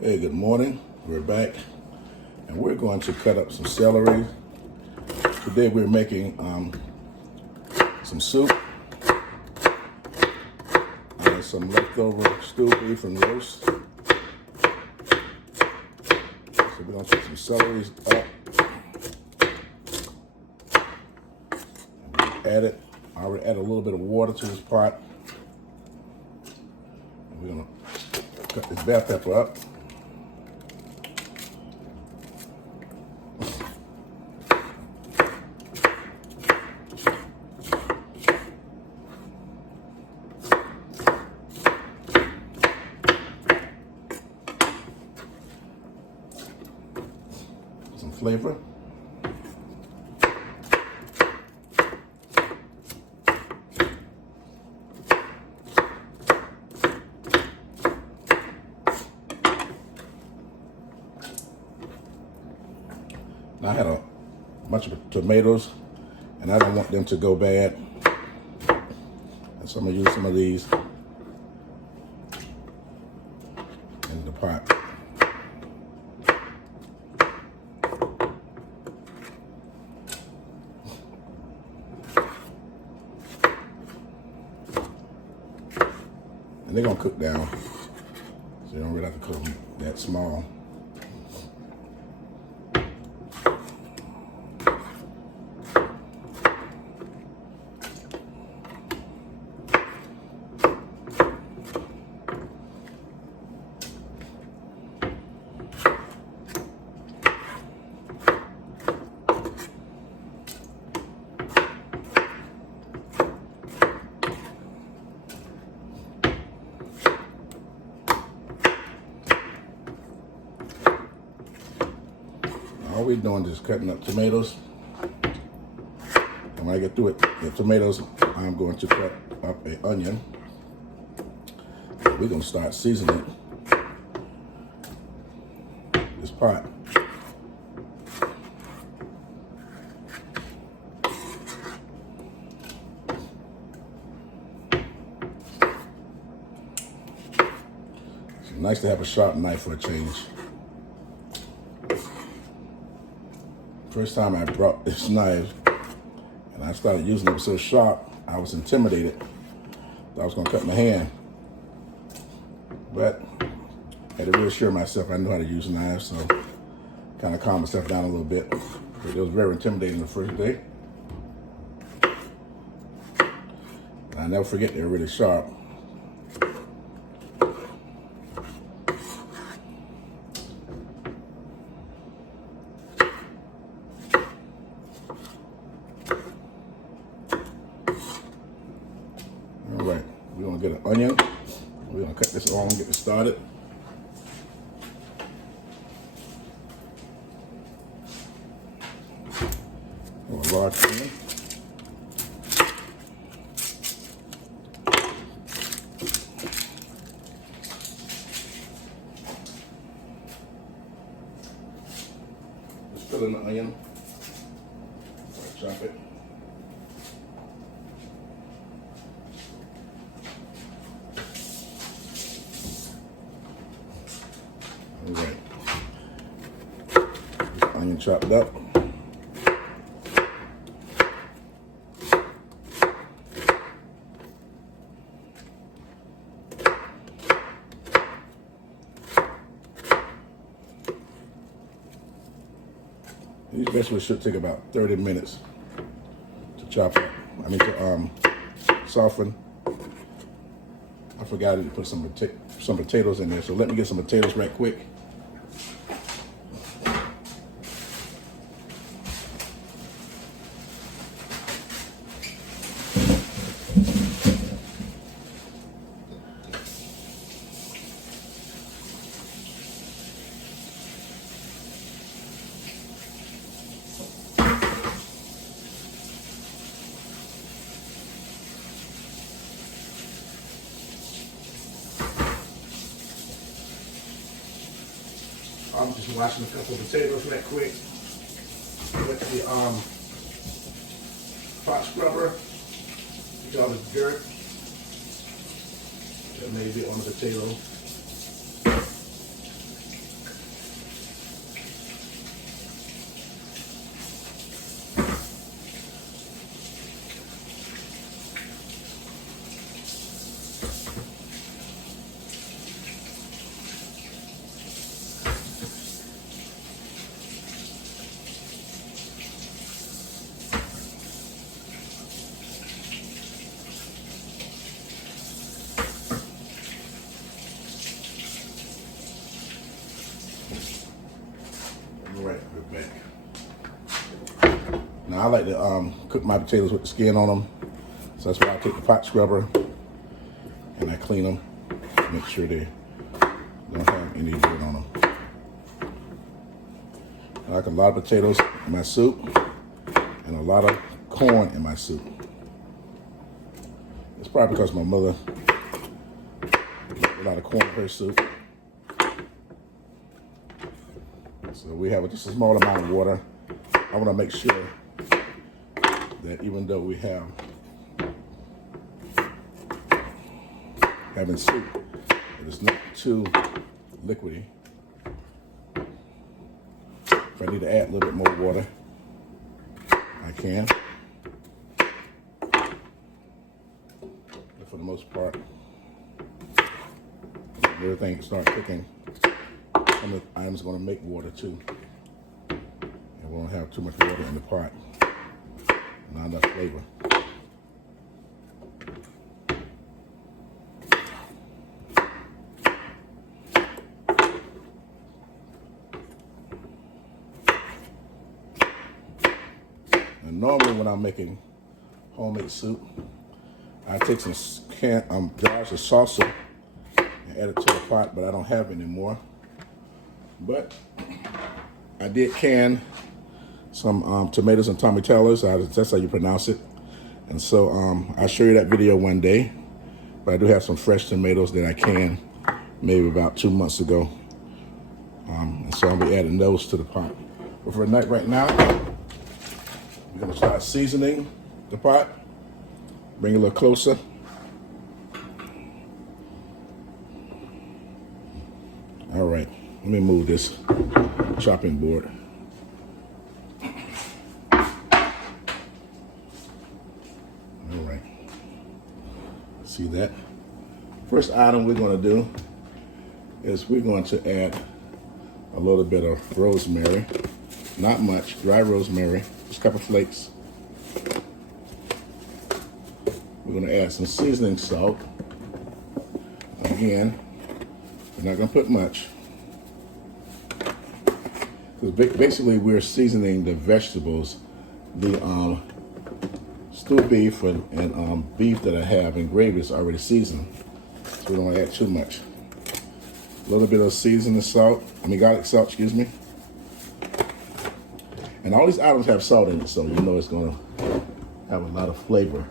Hey, good morning. We're back and we're going to cut up some celery. Today we're making some soup and some leftover stew beef and roast. So we're going to put some celery up. I already added a little bit of water to this pot. And we're going to cut this bell pepper up. Some flavor. Now I had a bunch of tomatoes and I don't want them to go bad. And so I'm gonna use some of these in the pot. And they're gonna cook down, so you don't really have to cook them that small. All we're doing is cutting up tomatoes. And when I get through it, the tomatoes, I'm going to cut up an onion. We're going to start seasoning this pot. It's nice to have a sharp knife for a change. First time I brought this knife and I started using it, so sharp, I was intimidated. I was gonna cut my hand. But I had to reassure myself I knew how to use knives, so kind of calm myself down a little bit. But it was very intimidating the first day. And I never forget they're really sharp. All right, we're gonna get an onion. We're gonna cut this on, get it started. A large onion. Just fill in the onion. Chop it. All right. This onion chopped up. These vegetables should take about 30 minutes to chop up. To soften. I forgot to put some potatoes in there, so let me get some potatoes right quick. I'm just washing a couple of potatoes right quick with the pot scrubber. Get all the dirt that may be on the potato. back. Now I like to cook my potatoes with the skin on them. So that's why I take the pot scrubber and I clean them. Make sure they don't have any dirt on them. I like a lot of potatoes in my soup and a lot of corn in my soup. It's probably because my mother a lot of corn in her soup. So we have just a small amount of water. I want to make sure that even though we have having soup, it is not too liquidy. If I need to add a little bit more water, I can. But for the most part, everything starts cooking. Some of the items are going to make water too. And we won't have too much water in the pot. Not enough flavor. And normally when I'm making homemade soup, I take some jars of salsa and add it to the pot, but I don't have any more. But I did can some tomatoes and tomatelles. That's how you pronounce it. And so I'll show you that video one day. But I do have some fresh tomatoes that I canned maybe about 2 months ago. And so I'll be adding those to the pot. But for right now, we're going to start seasoning the pot. Bring it a little closer. All right. Let me move this chopping board. All right. See that? First item we're going to do is we're going to add a little bit of rosemary. Not much, dry rosemary, just a couple flakes. We're going to add some seasoning salt. Again, we're not going to put much. Because basically we're seasoning the vegetables, the stewed beef and beef that I have and gravy is already seasoned. So we don't want to add too much. A little bit of seasoning salt, garlic salt, excuse me. And all these items have salt in it, so you know it's going to have a lot of flavor.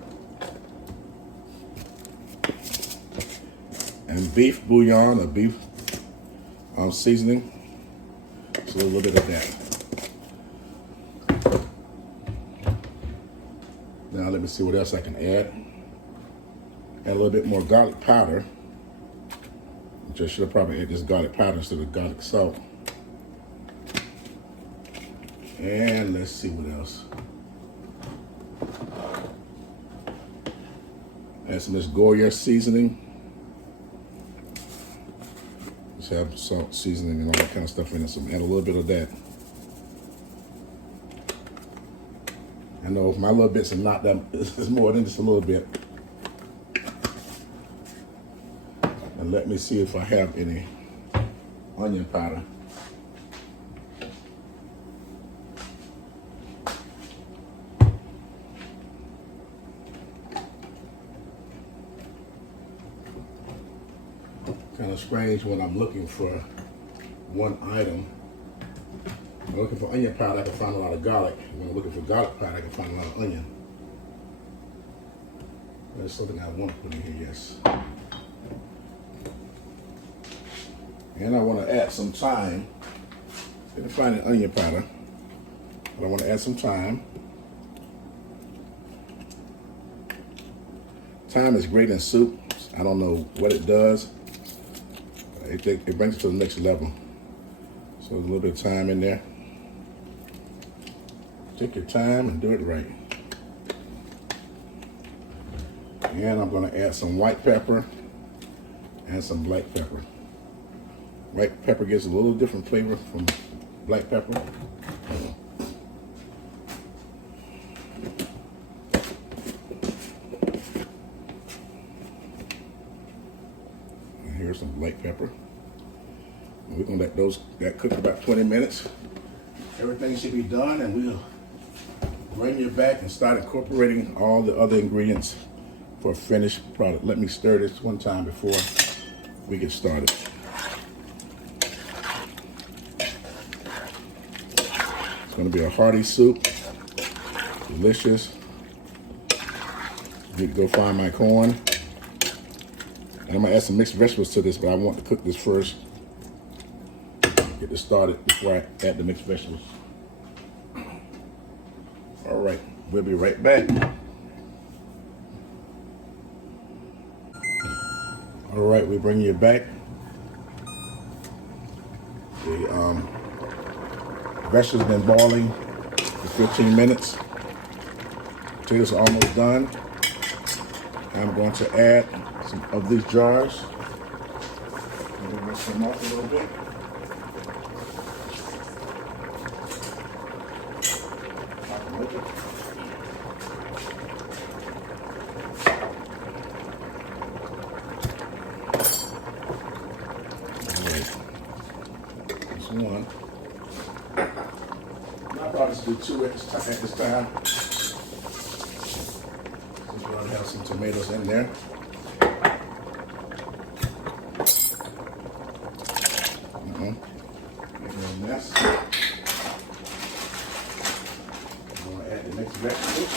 And beef bouillon or beef seasoning. So a little bit of that. Now let me see what else I can add. Add a little bit more garlic powder. Which I should have probably added this garlic powder instead of garlic salt. And let's see what else. Add some of this Goya seasoning. Just have salt, seasoning, and all that kind of stuff in it. So add a little bit of that. I know my little bits are not that, it's more than just a little bit. And let me see if I have any onion powder. Kind of strange when I'm looking for one item. When I'm looking for onion powder, I can find a lot of garlic. When I'm looking for garlic powder, I can find a lot of onion. That's something I want to put in here, yes. And I want to add some thyme. I didn't find an onion powder, but I want to add some thyme. Thyme is great in soup. I don't know what it does. It brings it to the next level. So there's a little bit of thyme in there. Take your time and do it right. And I'm going to add some white pepper and some black pepper. White pepper gives a little different flavor from black pepper. And here's some black pepper. And we're gonna let that cook about 20 minutes. Everything should be done, and we'll bring you back and start incorporating all the other ingredients for a finished product. Let me stir this one time before we get started. It's going to be a hearty soup, delicious. I need to go find my corn. And I'm going to add some mixed vegetables to this, but I want to cook this first. Get this started before I add the mixed vegetables. All right, we'll be right back. All right, we bring you back. The vegetables have been boiling for 15 minutes. Potatoes are almost done. I'm going to add some of these jars. I'm going to mix them up a little bit. One. I'll probably just do two at this time. We're going to have some tomatoes in there. Making a mess. I'm going to add the mixed vegetables.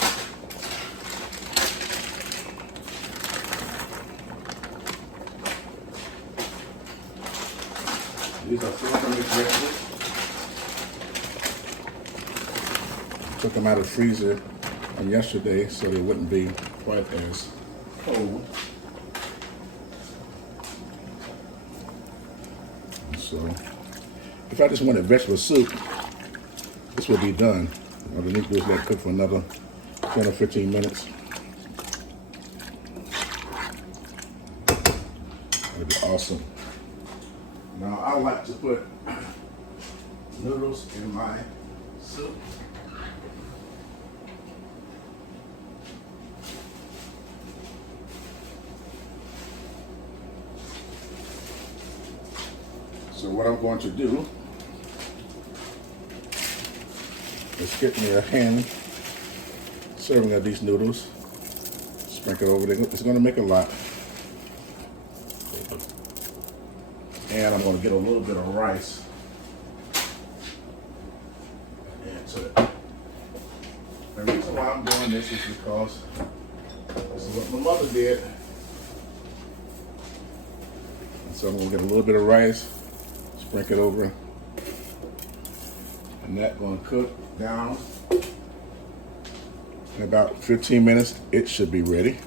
These are frozen mixed vegetables. Took them out of the freezer yesterday so they wouldn't be quite as cold. And so, if I just wanted vegetable soup, this would be done. All I need to do is let it cook for another 10 or 15 minutes. That'd be awesome. Now, I like to put noodles in my soup. So what I'm going to do is get me a hand serving of these noodles. Sprinkle it over there. It's going to make a lot. And I'm going to get a little bit of rice and add to it. The reason why I'm doing this is because this is what my mother did. And so I'm going to get a little bit of rice, sprinkle it over, and that's going to cook down. In about 15 minutes, it should be ready.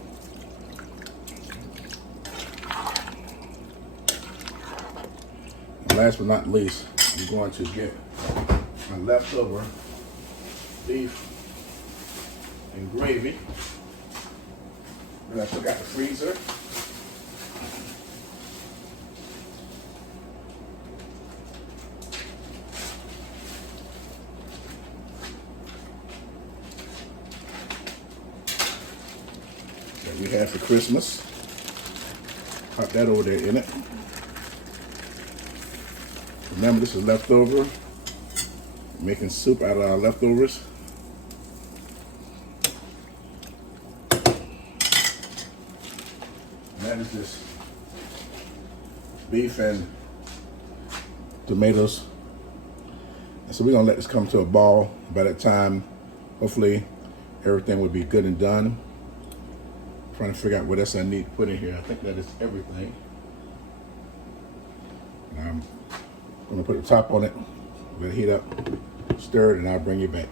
Last but not least, I'm going to get my leftover beef and gravy that I took out the freezer. That we had for Christmas. Pop that over there in it. Remember, this is leftover. Making soup out of our leftovers. And that is just beef and tomatoes. And so we're gonna let this come to a boil. By that time, hopefully, everything will be good and done. I'm trying to figure out what else I need to put in here. I think that is everything. And I'm going to put the top on it, let it heat up, stir it, and I'll bring you back.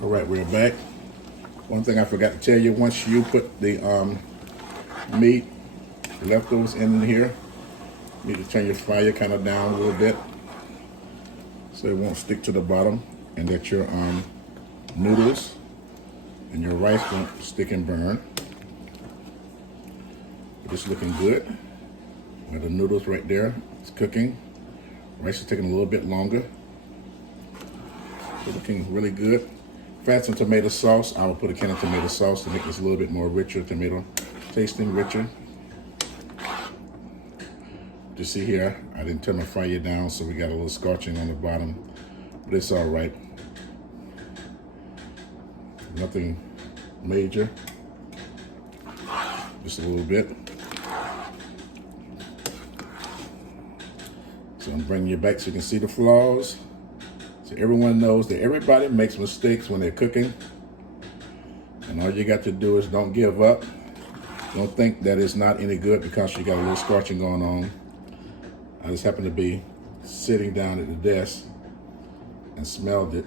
All right, we're back. One thing I forgot to tell you, once you put the meat, the leftovers in here, you need to turn your fire kind of down a little bit so it won't stick to the bottom, and that your noodles and your rice won't stick and burn. It's looking good. Got the noodles right there. It's cooking. Rice is taking a little bit longer. It's looking really good. If I had some tomato sauce, I would put a can of tomato sauce to make this a little bit more richer, tomato tasting richer. You see here, I didn't turn my fire down, so we got a little scorching on the bottom, but it's all right. Nothing major, just a little bit. So I'm bringing you back so you can see the flaws. So everyone knows that everybody makes mistakes when they're cooking. And all you got to do is don't give up. Don't think that it's not any good because you got a little scorching going on. I just happened to be sitting down at the desk and smelled it.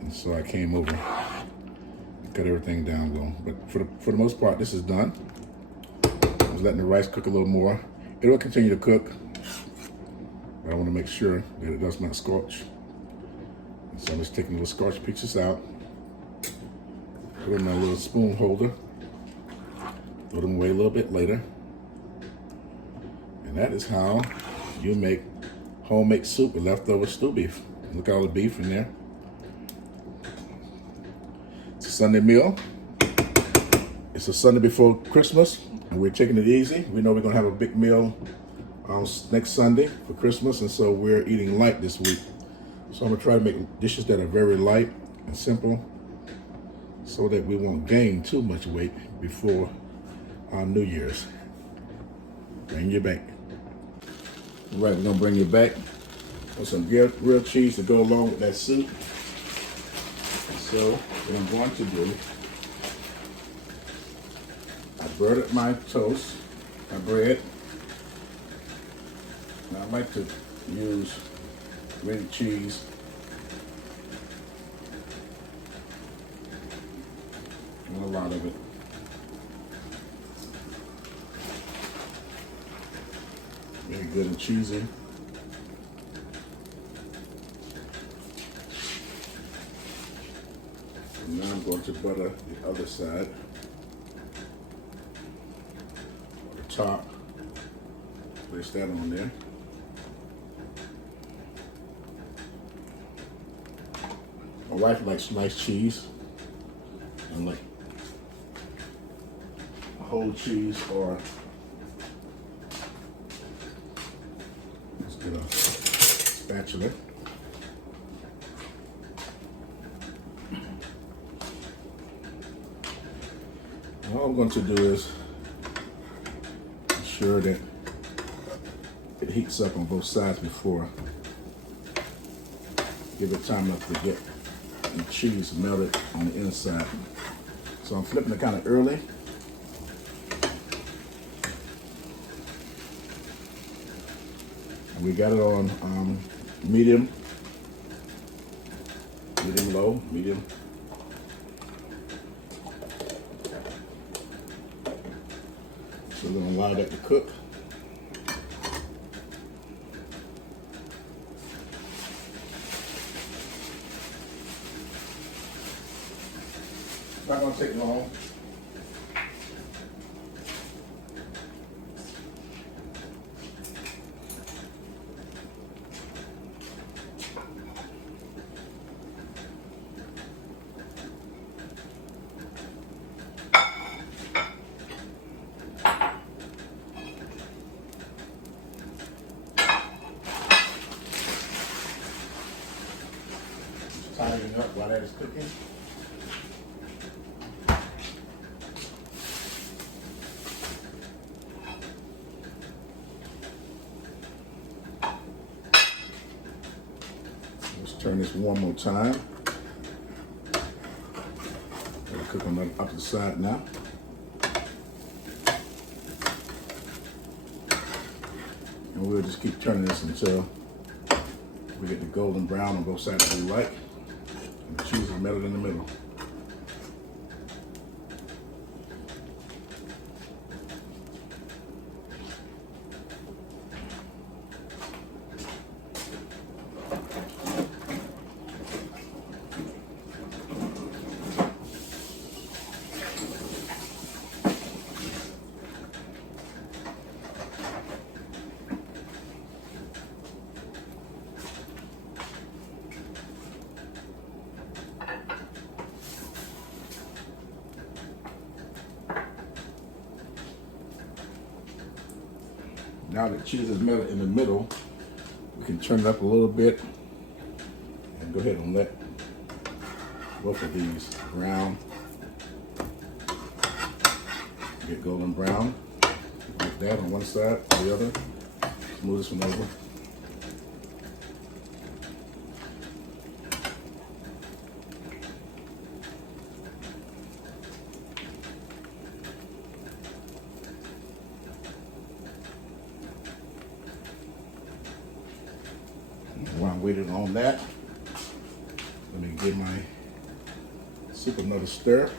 And so I came over and cut everything down low. But for the most part, this is done. I was letting the rice cook a little more. It will continue to cook, but I want to make sure that it does not scorch. And so I'm just taking the little scorch pieces out, put it in my little spoon holder, throw them away a little bit later. And that is how you make homemade soup with leftover stew beef. Look at all the beef in there. It's a Sunday meal. It's a Sunday before Christmas, and we're taking it easy. We know we're gonna have a big meal next Sunday for Christmas, and so we're eating light this week. So I'm gonna try to make dishes that are very light and simple so that we won't gain too much weight before New Year's. Bring you back. All right, we're gonna bring you back with some grilled cheese to go along with that soup. So what I'm going to do, I buttered my toast, my bread. Now I like to use grated cheese. And a lot of it. Very good and cheesy. And now I'm going to butter the other side. The top. Place that on there. My wife likes sliced cheese. I like whole cheese, or let's get a spatula. And all I'm going to do is ensure that it heats up on both sides before. Give it time enough to get the cheese melted on the inside. So I'm flipping it kind of early. And we got it on medium low, medium. So we're gonna allow that to cook. Not gonna take long. Just tidying up while that is cooking. Turn this one more time. Gotta cook on the opposite side now. And we'll just keep turning this until we get the golden brown on both sides that we like. And the cheese is melted in the middle. Now that cheese is melted in the middle, we can turn it up a little bit and go ahead and let both of these brown, get golden brown, like that on one side, the other. Let's move this one over. While I'm waiting on that, let me give my soup another stir.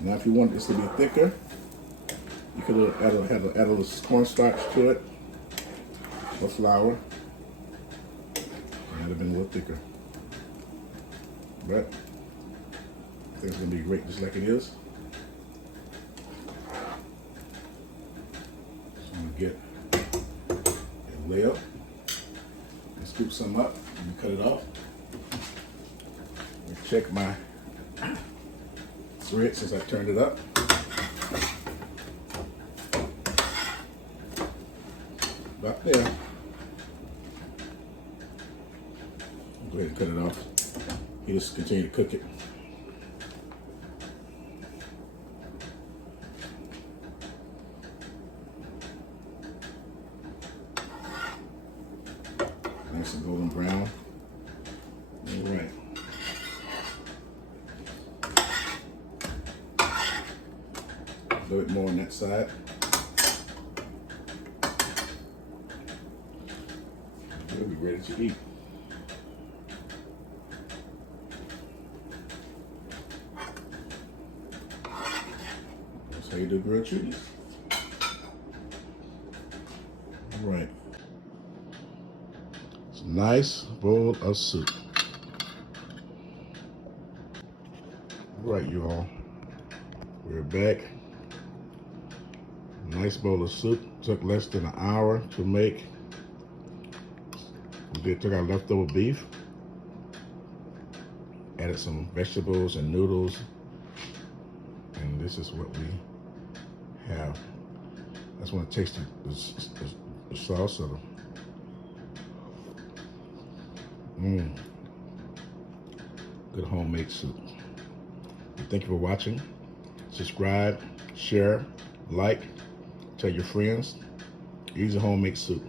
Now, if you want this to be thicker, you could add a little cornstarch to it, or flour, and it would have been a little thicker. But I think it's going to be great just like it is. So I'm going to get a layer and scoop some up and cut it off. And check my thread since I turned it up. About there. Go ahead and cut it off. You just continue to cook it. Nice and golden brown. All right. A little bit more on that side. We'll be ready to eat. That's how you do grilled cheese. All right. It's a nice bowl of soup. All right, you all. We're back. Nice bowl of soup. Took less than an hour to make. We took our leftover beef, added some vegetables and noodles, and this is what we have. I just want to taste the sauce of the good homemade soup. Thank you for watching. Subscribe, share, like, tell your friends. Easy homemade soup.